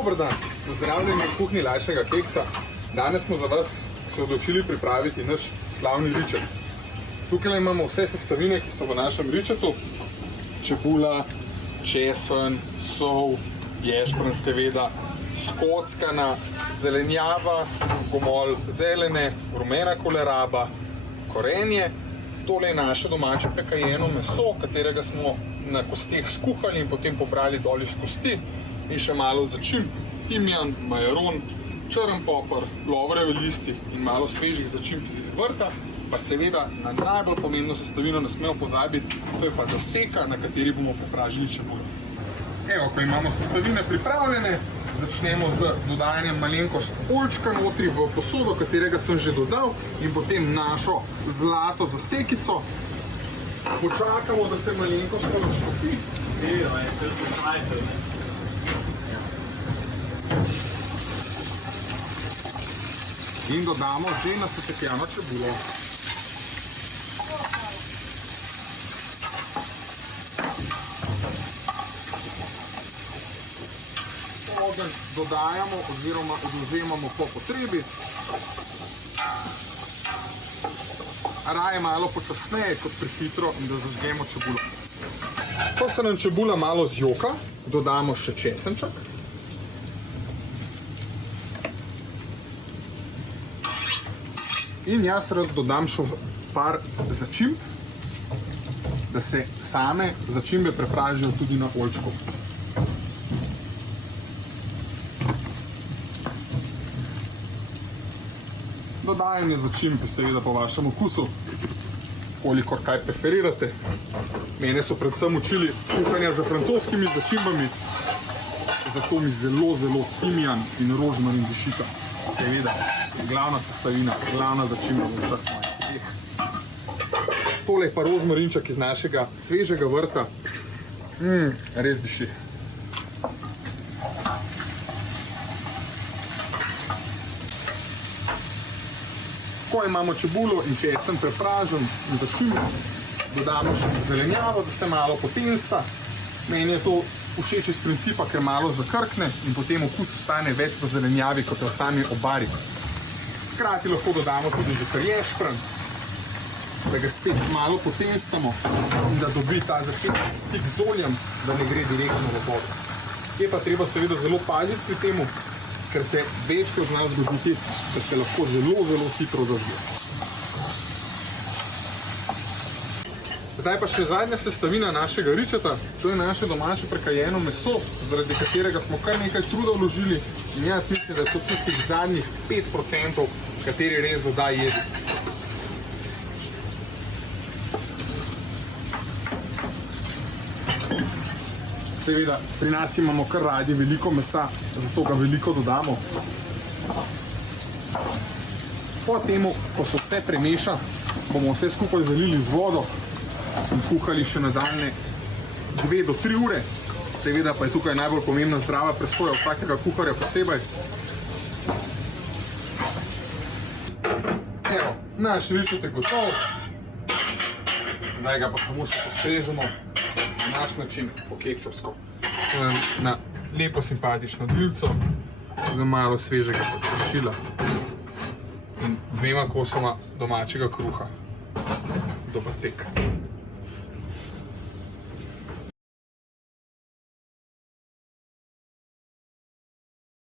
Dober dan, pozdravljeni v kuhinji Lajšega kekca. Danes smo za vas se odločili pripraviti naš slavni ričet. Tukaj imamo vse sestavine, ki so v našem ričetu. Čebula, česen, sol, ješprenj seveda, skockana, zelenjava, gomolj zelene, rumena koleraba, korenje. Tole je naše domače prekajeno meso, katerega smo na kosteh skuhali in potem pobrali dol iz kosti. In še malo začimb, timijan, majaron, črn poper, lovorjevi listi in malo svežih začimb iz vrta. Pa seveda na najbolj pomembno sestavino ne smemo pozabiti, to je pa zaseka, na kateri bomo popražili čebulo. Evo, ko imamo sestavine pripravljene, začnemo z dodajanjem malenkost oljčka notri v posodo, katerega sem že dodal, in potem našo zlato zasekico. Počakamo, da se malenkost raztopi. In dodamo že nasesekljano čebulo. Ogenj dodajamo oziroma odvzemamo po potrebi. Raje malo počasneje kot prehitro in da zažgemo čebulo. Ko se nam čebula malo zjoka, dodamo še česenček. In jaz rad dodam še par začimb, da se same začimbe prepražijo tudi na oljčku. Dodajanje začimb seveda po vašem okusu, kolikor kaj preferirate. Mene so predvsem učili kuhanja za francoskimi začimbami, zato mi zelo timijan in rožmarin dišita. Seveda, glavna sestavina, glavna začimba v vseh mojih jedeh. Tole je pa rožmarinček iz našega svežega vrta. Res diši. Ko imamo čebulo in česen prepražen in začimbo, dodamo še zelenjavo, da se malo potensta. Meni je to všeč iz principa, ker malo zakrkne in potem okus ostane več v zelenjavi kot v sami obari. Hkrati lahko dodamo tudi že kar ješprenj, da ga spet malo potenstamo in da dobi ta zahteven stik z oljem, da ne gre direktno v vodo. Je pa treba seveda zelo paziti pri temu, ker se večkrat zna zgoditi, da se lahko zelo hitro zažge. Zdaj pa še zadnja sestavina našega ričeta, to je naše domače prekajeno meso, zaradi katerega smo kar nekaj truda vložili in jaz mislim, da je to tistih zadnjih 5%, kateri res doda jedi. Seveda, pri nas imamo kar radi veliko mesa, zato ga veliko dodamo. Po temu, ko se vse premeša, bomo vse skupaj zalili z vodo in kuhali še nadaljne 2 do 3 ure. Seveda pa je tukaj najbolj pomembna zdrava presoja vsakega kuharja posebej. Evo, naš ričet je gotov. Zdaj ga pa samo še postrežemo na naš način, po kekčovsko. Na lepo simpatično dilco, za malo svežega peteršilja in 2 kosoma domačega kruha. Dober tek.